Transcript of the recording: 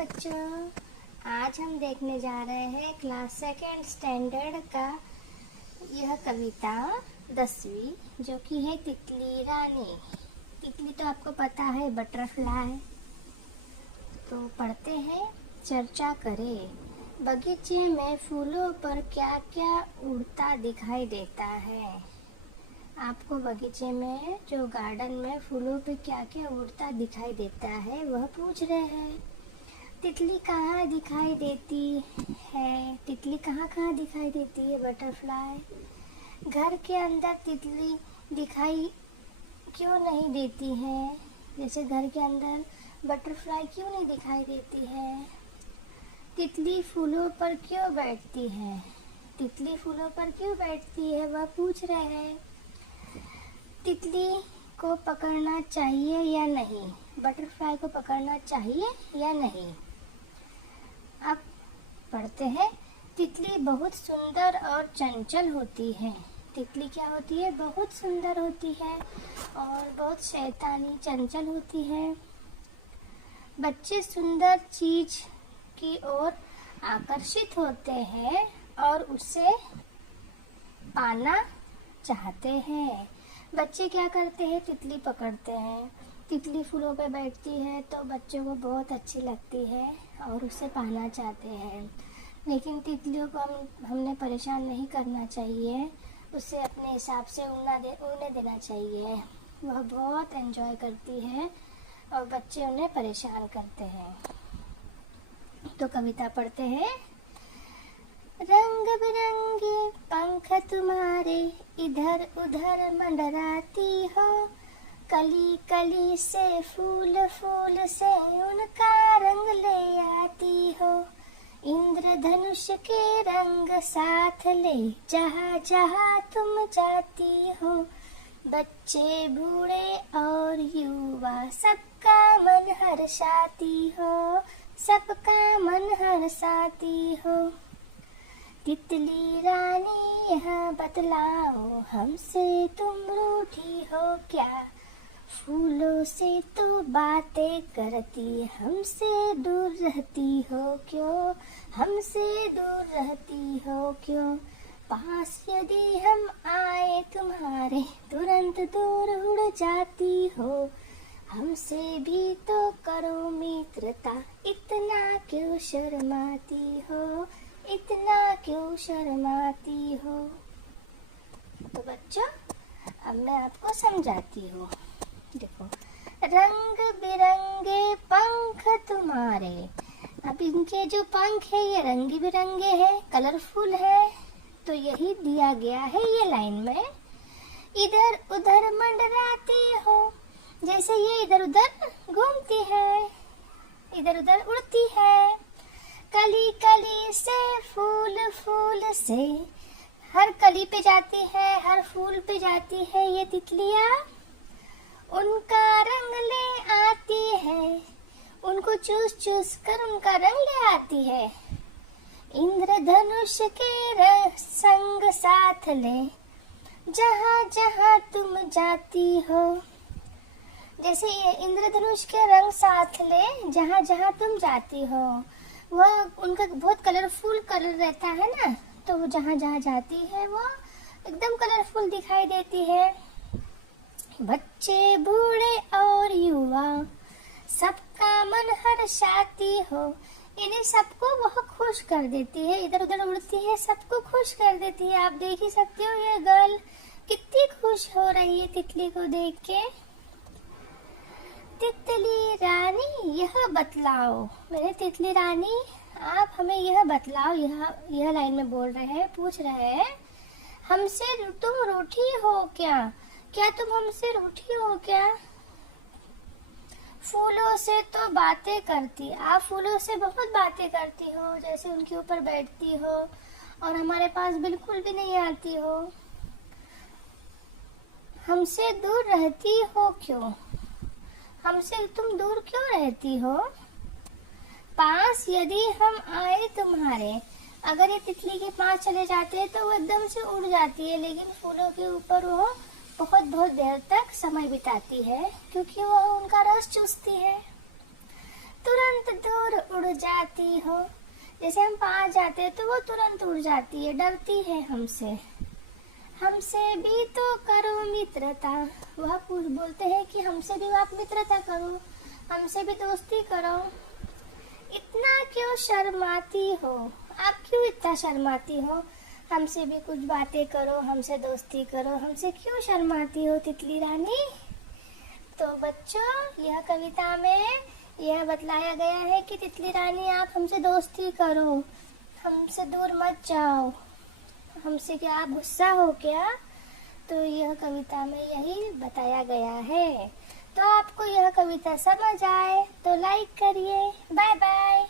बच्चों, आज हम देखने जा रहे हैं क्लास सेकेंड स्टैंडर्ड का यह कविता 10वीं, जो कि है तितली रानी। तितली तो आपको पता है बटरफ्लाई। तो पढ़ते हैं। चर्चा करें। बगीचे में फूलों पर क्या क्या उड़ता दिखाई देता है। आपको बगीचे में जो गार्डन में फूलों पे क्या क्या उड़ता दिखाई देता है वह पूछ रहे हैं। तितली कहाँ दिखाई देती है? तितली कहाँ कहाँ दिखाई देती है? बटरफ्लाई। घर के अंदर तितली दिखाई क्यों नहीं देती है? जैसे घर के अंदर बटरफ्लाई क्यों नहीं दिखाई देती है? तितली फूलों पर क्यों बैठती है? तितली फूलों पर क्यों बैठती है वह पूछ रहे हैं। तितली को पकड़ना चाहिए या नहीं? बटरफ्लाई को पकड़ना चाहिए या नहीं? अब पढ़ते हैं। तितली बहुत सुंदर और चंचल होती है। तितली क्या होती है? बहुत सुंदर होती है और बहुत शैतानी चंचल होती है। बच्चे सुंदर चीज की ओर आकर्षित होते हैं और उसे पाना चाहते हैं। बच्चे क्या करते हैं? तितली पकड़ते हैं। तितली फूलों पे बैठती है तो बच्चों को बहुत अच्छी लगती है और उसे पाना चाहते हैं। लेकिन तितलियों को हमने परेशान नहीं करना चाहिए, उसे अपने हिसाब से उड़ने देना चाहिए। वह बहुत एंजॉय करती है और बच्चे उन्हें परेशान करते हैं। तो कविता पढ़ते हैं। रंग बिरंगे पंख तुम्हारे इधर उधर मंडराती हो, कली कली से फूल फूल से उनका रंग ले आती हो। इंद्रधनुष के रंग साथ ले जहाँ जहाँ तुम जाती हो। बच्चे बूढ़े और युवा सबका मन हर्षाती हो, सबका मन हर्षाती हो। तितली रानी यहाँ बतलाओ, हमसे तुम रूठी हो क्या? फूलों से तो बातें करती, हमसे दूर रहती हो क्यों? हमसे दूर रहती हो क्यों? पास यदि हम आए तुम्हारे, तुरंत दूर उड़ जाती हो। हमसे भी तो करो मित्रता, इतना क्यों शर्माती हो? इतना क्यों शर्माती हो? तो बच्चों, अब मैं आपको समझाती हूँ। देखो, रंग बिरंगे पंख तुम्हारे। अब इनके जो पंख है ये रंग बिरंगे हैं, कलरफुल है। तो यही दिया गया है ये लाइन में। इधर उधर मंडराती हो, जैसे ये इधर उधर घूमती है, इधर उधर उड़ती है। कली कली से फूल फूल से, हर कली पे जाती है, हर फूल पे जाती है ये तितलियाँ। उनका रंग ले आती है, उनको चूस चूस कर उनका रंग ले आती है। इंद्रधनुष के संग साथ ले जहाँ जहाँ तुम जाती हो। जैसे ये इंद्रधनुष के रंग साथ ले जहाँ जहाँ तुम जाती हो। वह उनका बहुत कलरफुल कलर रहता है ना, तो वो जहाँ जहाँ जाती है वो एकदम कलरफुल दिखाई देती है। बच्चे बूढ़े और युवा सबका मन हर्षाती हो। इन्हें सबको वह खुश कर देती है, इधर उधर उड़ती है, सबको खुश कर देती है। आप देख ही सकते हो ये गर्ल कितनी खुश हो रही है तितली को देख के। तितली रानी यह बतलाओ, मेरे तितली रानी आप हमें यह बतलाओ। यह लाइन में बोल रहे हैं, पूछ रहे हैं, हमसे तुम रूठी हो क्या? क्या तुम हमसे रूठी हो क्या? फूलों से तो बातें करती, आप फूलों से बहुत बातें करती हो, जैसे उनके ऊपर बैठती हो और हमारे पास बिल्कुल भी नहीं आती हो। हमसे दूर रहती हो क्यों? हमसे तुम दूर क्यों रहती हो? पास यदि हम आए तुम्हारे, अगर ये तितली के पास चले जाते हैं तो वो एकदम से उड़ जाती है, लेकिन फूलों के ऊपर वो बहुत देर तक समय बिताती है क्योंकि वो उनका रस चूसती है। तुरंत तुरंत दूर उड़ जाती हो। जैसे हम पास जाते हैं तो वो तुरंत उड़ जाती है, डरती है हमसे। हमसे भी तो करो मित्रता। वह बोलते हैं कि हमसे भी आप मित्रता करो, हमसे भी दोस्ती करो। इतना क्यों शर्माती हो? आप क्यों इतना शर्माती हो? हमसे भी कुछ बातें करो, हमसे दोस्ती करो, हमसे क्यों शर्माती हो तितली रानी? तो बच्चों, यह कविता में यह बतलाया गया है कि तितली रानी आप हमसे दोस्ती करो, हमसे दूर मत जाओ। हमसे क्या आप गुस्सा हो क्या? तो यह कविता में यही बताया गया है। तो आपको यह कविता समझ आए तो लाइक करिए। Bye bye.